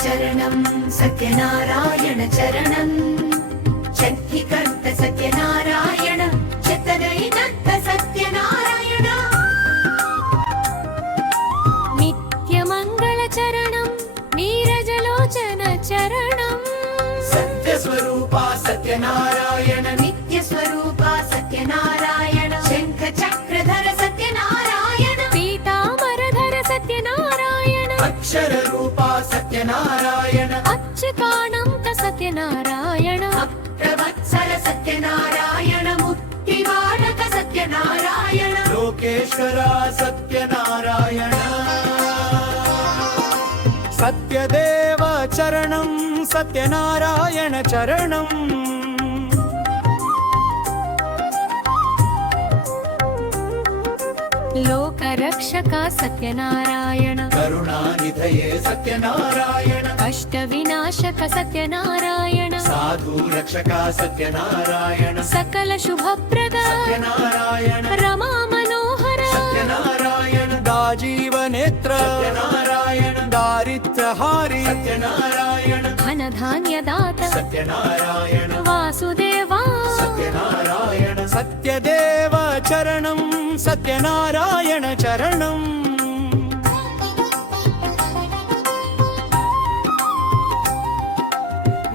చరణం సత్యనారాయణ చరణం శక్తికర్త సత్యనారాయణ చిత్తదైనంత సత్యనారాయణ నిత్యమంగళ చరణం నీరజలోచన చరణం సత్యస్వరూప సత్యనారాయణ నిత్యస్వరూప సత్యనారాయణ శంఖ చక్రధర సత్యనారాయణ పీతాంబరధర సత్యనారాయణ అక్షర రూప సత్యనారాయణ అచ్యుతానంత సత్యనారాయణ అప్రవత్సర సత్యనారాయణ ముక్తివాడక సత్యనారాయణ లోకేశ్వర సత్యనారాయణ సత్యదేవ చరణం సత్యనారాయణ చరణం లోకరక్షక సత్యనారాయణ కరుణానిధయే సత్యనారాయణ అష్టవినాశక సత్యనారాయణ సాధు రక్షక సత్యనారాయణ సకల శుభప్రద సత్యనారాయణ రమా మనోహర సత్యనారాయణ దాజీవనేత్ర సత్యనారాయణ దారిద్ర్యహారి సత్యనారాయణ ధనధాన్యదాత సత్యనారాయణ వాసుదేవా సత్యనారాయణ సత్యదేవ చరణం సత్యనారాయణ చరణం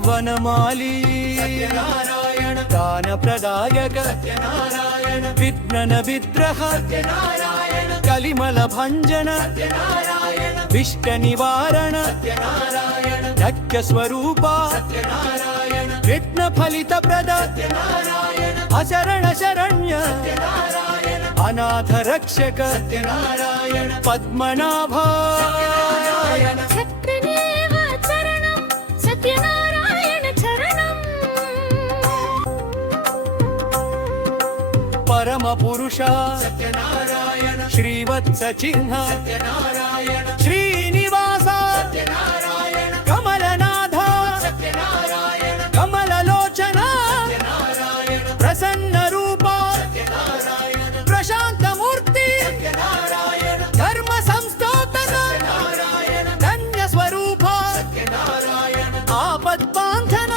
వనమాలి సత్యనారాయణ దాన ప్రదాయక సత్యనారాయణ విఘ్నన విగ్రహ సత్యనారాయణ కలిమల భంజన సత్యనారాయణ విష్ట నివారణ సత్యనారాయణ నక్య స్వరూప సత్యనారాయణ విఘ్న ఫలిత ప్రద సత్యనారాయణ అశరణ శరణ్య సత్యనారాయణ అనాథ రక్షక సత్యనారాయణ పద్మనాభ చక్రదేవ చరణం సత్యనారాయణ చరణం పరమ పురుష సత్యనారాయణ శ్రీవత్స చిహ్న సత్యనారాయణ శ్రీనివాస సత్యనారాయణ కమలనాథ సత్యనారాయణ కమలలోచన సత్యనారాయణ ప్రసన్న రూప సత్యనారాయణ ప్రశాంతమూర్తి సత్యనారాయణ ధర్మ సంస్థాపన సత్యనారాయణ ధన్య స్వరూప సత్యనారాయణ ఆపద్బాంధన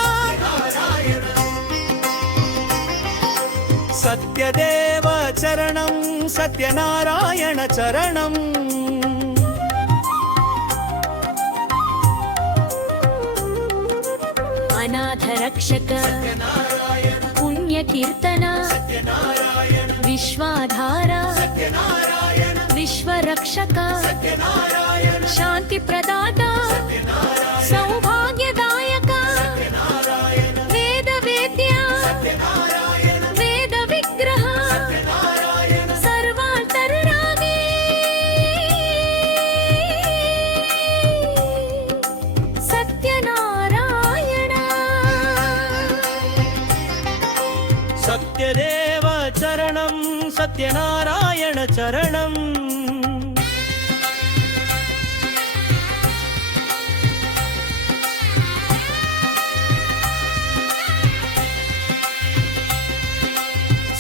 సత్యదేవ చరణం సత్యనారాయణ చరణం అనాథ రక్షక పుణ్యకీర్తన విశ్వాధార విశ్వరక్షక శాంతి ప్రదాత సౌభాగ్యదాయక వేద వేద్య వేద విగ్రహ సర్వాంతర్యామి సత్యనారాయణ సత్యదేవ చరణం సత్యనారాయణ చరణం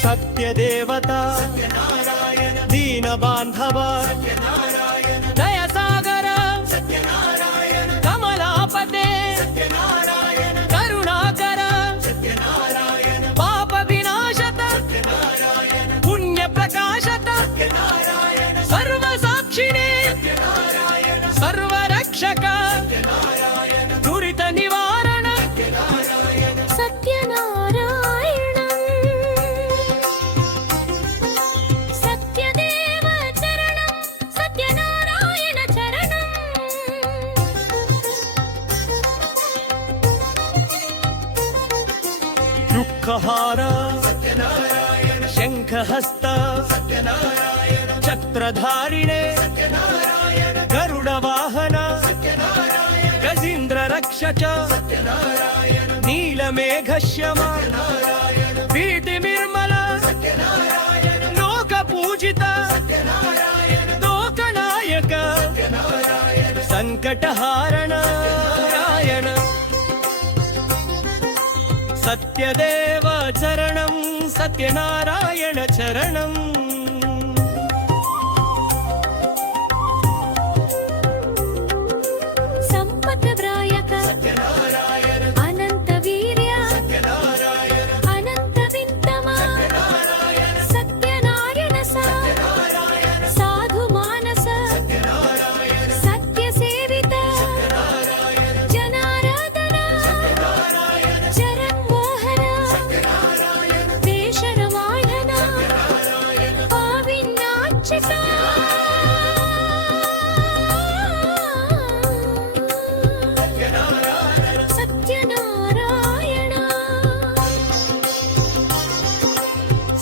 సత్యదేవత సత్యనారాయణ దీన బాంధవ సత్యనారాయణ దయ సాగర సత్యనారాయణ కమలాపతే సత్యనారాయణ కరుణాకర సత్యనారాయణ పాప వినాశత సత్యనారాయణ పుణ్య ప్రకాశత సత్యనారాయణ సర్వ సాక్షిణే సత్యనారాయణ సర్వ రక్షక సత్యనారాయణ దురిత నివారణ సత్యనారాయణ సత్యనారాయణ సత్యదేవ చరణం సత్యనారాయణ చరణం దుఃఖహార సత్యనారాయణ శంఖహస్త సత్యనారాయణ ఛత్రధారిణే సత్యనారాయణ గరుడ వాహన సత్యనారాయణ గజేంద్ర రక్షక సత్యనారాయణ నీలమేఘశ్యమ సత్యనారాయణ వీటి నిర్మల సత్యనారాయణ లోక పూజిత సత్యనారాయణ లోకనాయక సత్యనారాయణ సంకటహారణ నారాయణ సత్యదేవ చరణం సత్యనారాయణ చరణం సంపద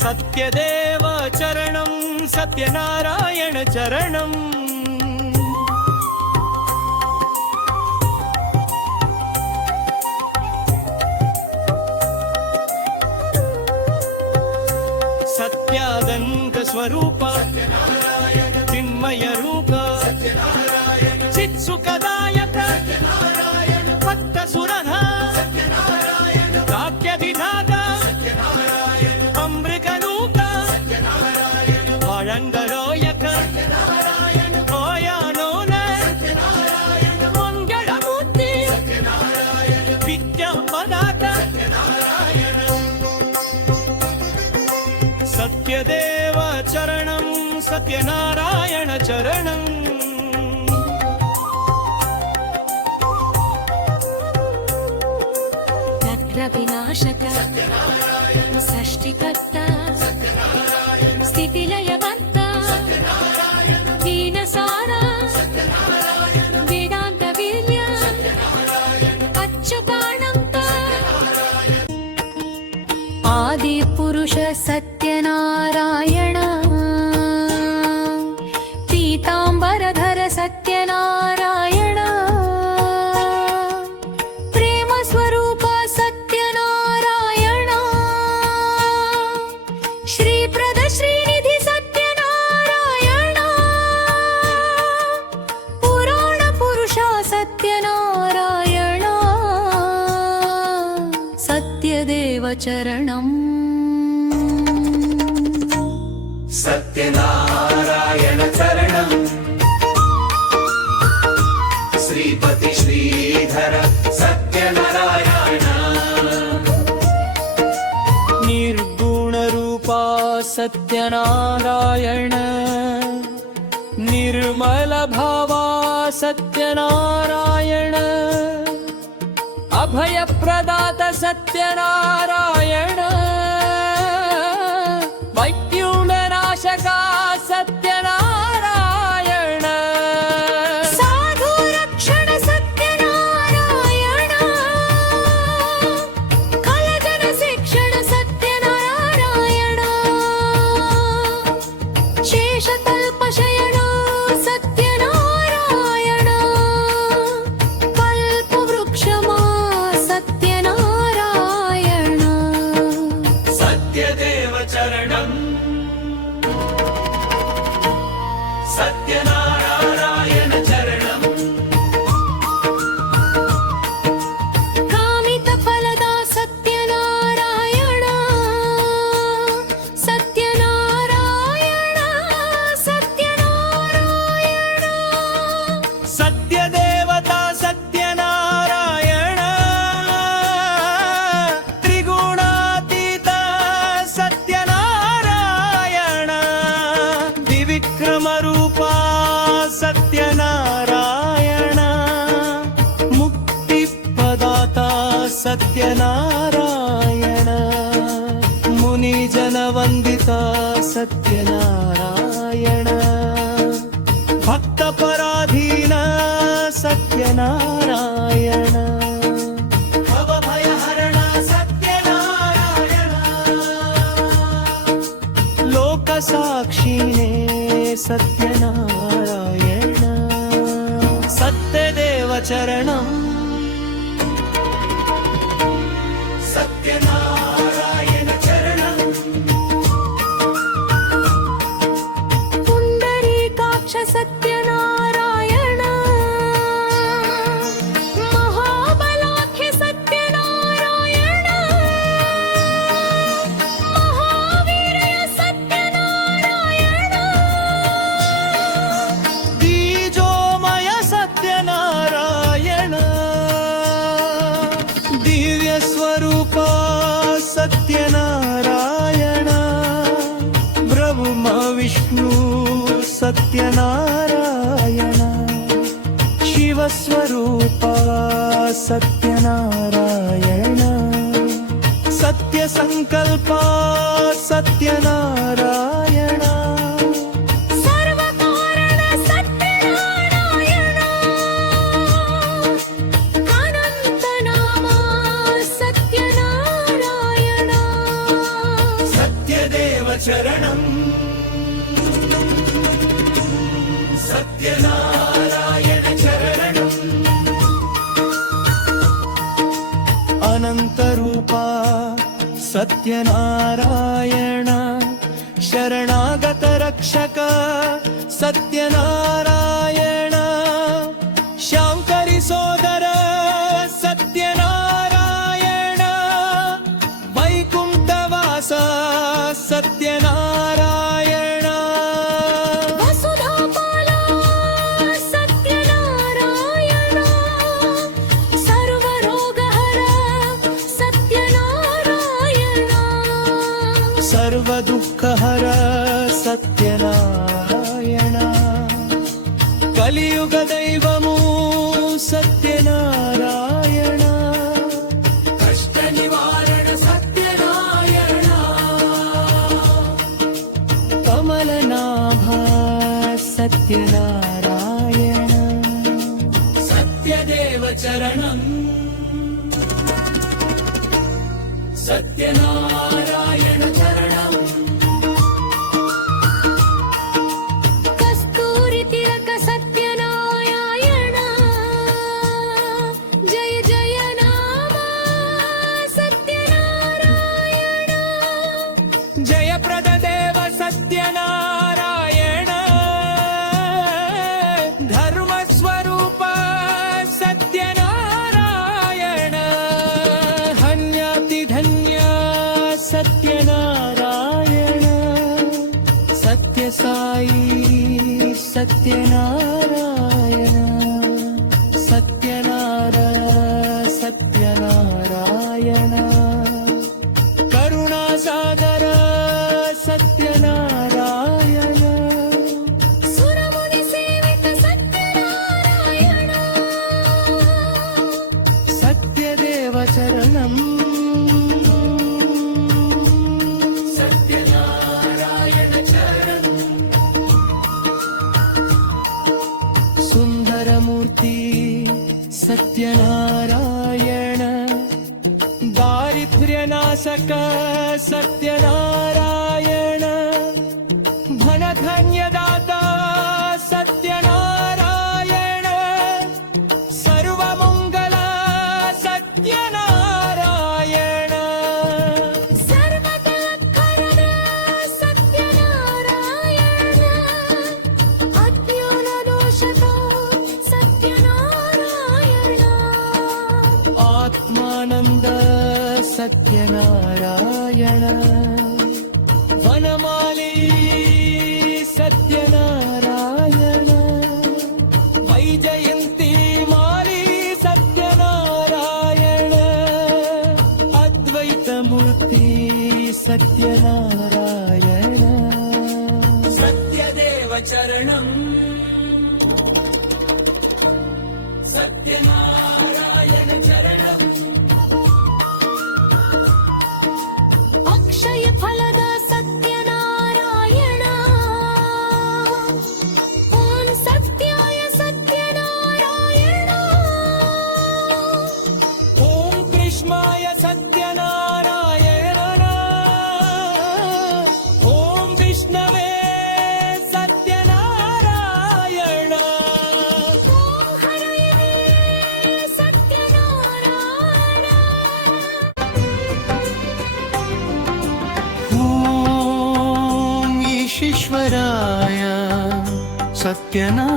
సత్యదేవ చరణం సత్యనారాయణ చరణం సత్యాదంత స్వరూప చిన్మయ రూప చిత్సుఖదాయక భక్త సురధ కాక్యధిధాత అమృకనూక వళంగలోయక ఓయానోన మంగళమూర్తి విద్యాపదాత సత్యదేవ చరణం సత్యనారాయణ చరణం దగ్ర వినాశక సృష్టికర్త స్థితిలయవంత దీనసార వేదాంత వీర్య అచ్యుతానంత ఆది పురుష సత్యనారాయణ పీతాంబరధర సత్యనారాయణ ప్రేమ స్వరూప సత్యనారాయణ శ్రీప్రద శ్రీనిధి సత్యనారాయణ పురాణ పురుష సత్యనారాయణ సత్యదేవ చరణం సత్యనారాయణ చరణం శ్రీపతి శ్రీధర సత్యనారాయణ నిర్గుణ రూపా సత్యనారాయణ నిర్మల భావా సత్యనారాయణ అభయ ప్రదాత సత్యనారాయణ వైద్యుండనాశక సత్యనారాయణ సాధు రక్షణ సత్యనారాయణ కలజన శిక్షణ సత్యనారాయణ శేషకల్పశయన సత్యనారాయణ కల్పవృక్షమా సత్యనారాయణ సత్యదేవ చరణం సత్యనారాయణ చరణం కామిత ఫలదా సత్యనారాయణ సత్యనారాయణ సత్యనారాయణ సత్యదేవత సత్యనారాయణ త్రిగుణాతీత సత్యనారాయణ త్రివిక్రమ రూప సత్యనారాయణ ముక్తి ప్రదాత సత్యనారాయణ ముని జనవందిత సత్యనారాయణ భక్త పరాధీన సత్యనారాయణ భవభయహరణ సత్యనారాయణ లోక సాక్షినే సత్యనారాయణ సత్యదేవ చరణం సత్యనారాయణ చరణం పుండరీకాక్ష సత్యనారాయణ మహాబలాఖ్య సత్యనారాయణ మహావీర్య సత్యనారాయణ బీజోమయ సత్యనారాయణ దివ్య స్వరూప సత్యనారాయణ బ్రహ్మ విష్ణు సత్యనారాయణ శివస్వరూప సత్యనారాయణ సత్య సంకల్ప సత్యనారాయణ సర్వకారణ సత్యనారాయణ అనంతనామా సత్యనారాయణ సత్యదేవ చరణం సత్యనారాయణ చరణం अनन्तरूपा सत्यनारायण शरणागतरक्षक सत्यनारायण शाङ्करि सोदर सत्यनारायण वैकुण्ठवास सत्यनारायण वसुधापाला सत्यनारायण सर्वरोगहर सत्यनारायण सर्वदुःखहर सत्यनारायण कलियुगदैवमु सत्यनारायण కష్ట నివారణ సత్యనారాయణ कमलनाभा सत्यनारायण సత్యదేవ చరణం సత్యనారాయణ చరణం कस्तूरि तिलक सत्यनारायण जय जय नाम सत्यनारायण जयप्रद देव सत्यनारायण धर्मस्वरूप सत्यनारायण हन्यातिधन्य सत्यनारायण सत्यसाई सत्यनारायण सत्यनारायण करुणासागर सत्यनारायण सुरमुनि सेवित सत्यनारायण सत्यदेव चरणम् సత్యనారాయణ చరణం सुन्दरमूर्ति सत्यनारायण दारिद्र्यनाशक सत्यनारायण धनधन्यदाता सत्यनारायण सर्वमङ्गल सत्यनारायण सर्वकलत्करण सत्यनारायण अज्ञानदोषत सत्यनारायण आत्मानन्द सत्यनारायण वनमाली सत्यनारायण वैजयन्ती माली सत्यनारायण अद्वैतमूर्ति सत्यनारायण సత్యదేవ చరణం సత్యనారాయణ చరణం अक्षय फलद सत्यनारायण ॐ सत्याय सत्यनारायण ॐ कृष्णाय सत्यनारायण ॐ विष्णवे सत्यनारायण ॐ हरये सत्यनारायण ॐ ईश्वराय सत्यनारायण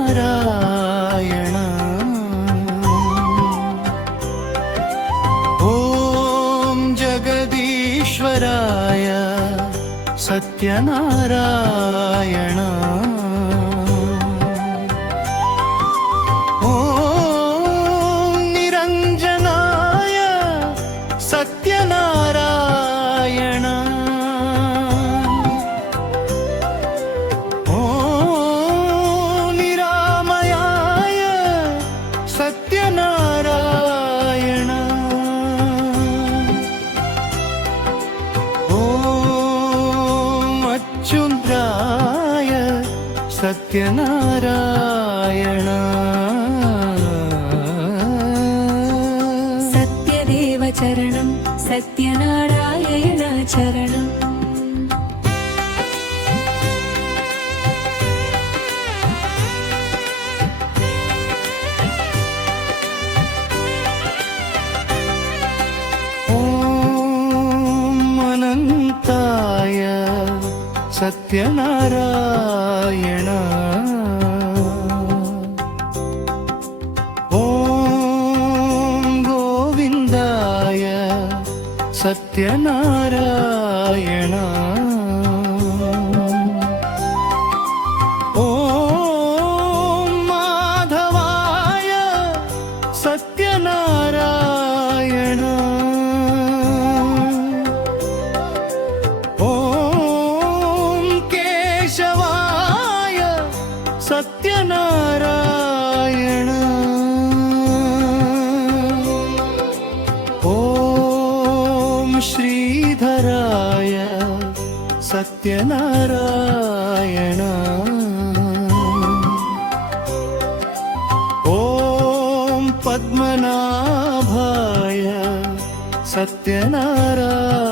ॐ जगदीश्वराय सत्यनारायण ॐ निरञ्जनाय सत्यनारायण ॐ निरामयाय सत्यनारायण ॐ अच्युताय सत्यनारायण सत्यदेव चरणं सत्यनारायण चरणम् सत्यनारायण ॐ गोविन्दाय सत्यनारायण ॐ माधवाय सत्यनारायण ॐ केशवाय सत्यनारायण ॐ श्रीधराय सत्यनारायण ॐ पद्मनाभाय सत्यनारायण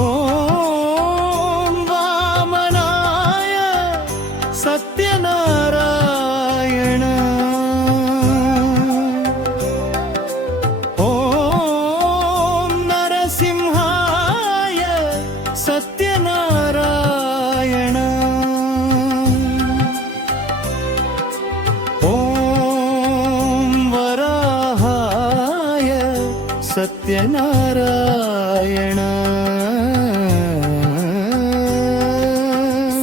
ॐ वामनाय सत्यनारायण ॐ नरसिंहाय सत्यनारायण ॐ वराहाय सत्यनारायण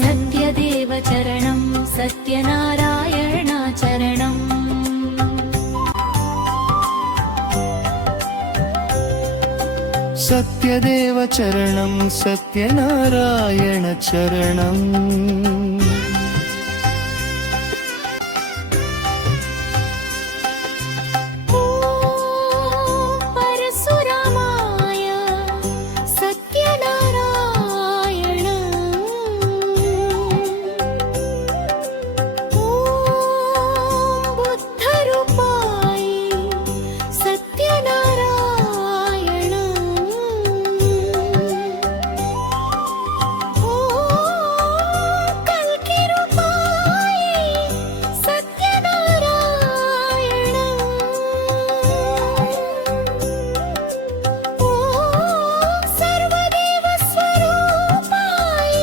सत्यदेव चरणं सत्यनारायण चरणम् सत्यदेव चरणं सत्यनारायण चरणम् परशुरामाय सत्यनारायण ॐ बुद्धरूपाय सत्यनारायण ॐ कल्किरूपाय सत्यनारायण ॐ सर्वदेवस्वरूपाय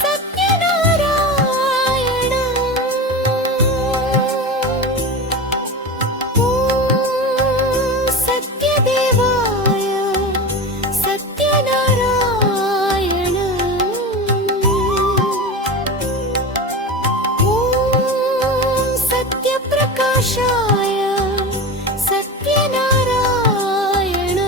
सत्यनारायण ॐ सत्यदेवाय सत्यनारायण ॐ सत्यप्रकाशाय सत्यनारायण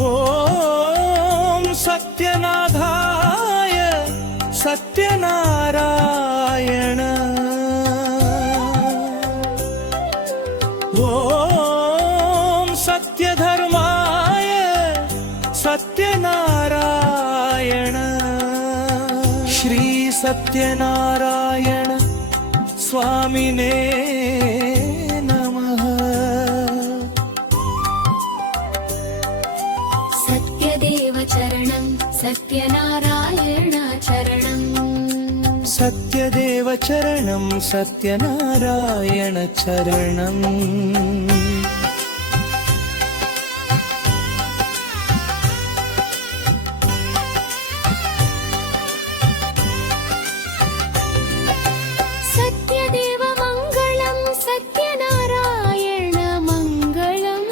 ॐ सत्यनाथाय सत्यनारायण ॐ सत्यधर्माय सत्यनारायण श्री सत्यनारायण स्वामिने नमः सत्यदेव चरणं सत्यनारायण चरणम् सत्यदेव चरणं सत्यनारायण चरणम् सत्यदेव मङ्गलं सत्यनारायण मङ्गलम्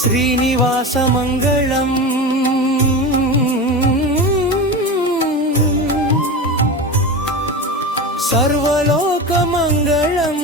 श्रीनिवास मङ्गलम् सर्वलोक मङ्गलम्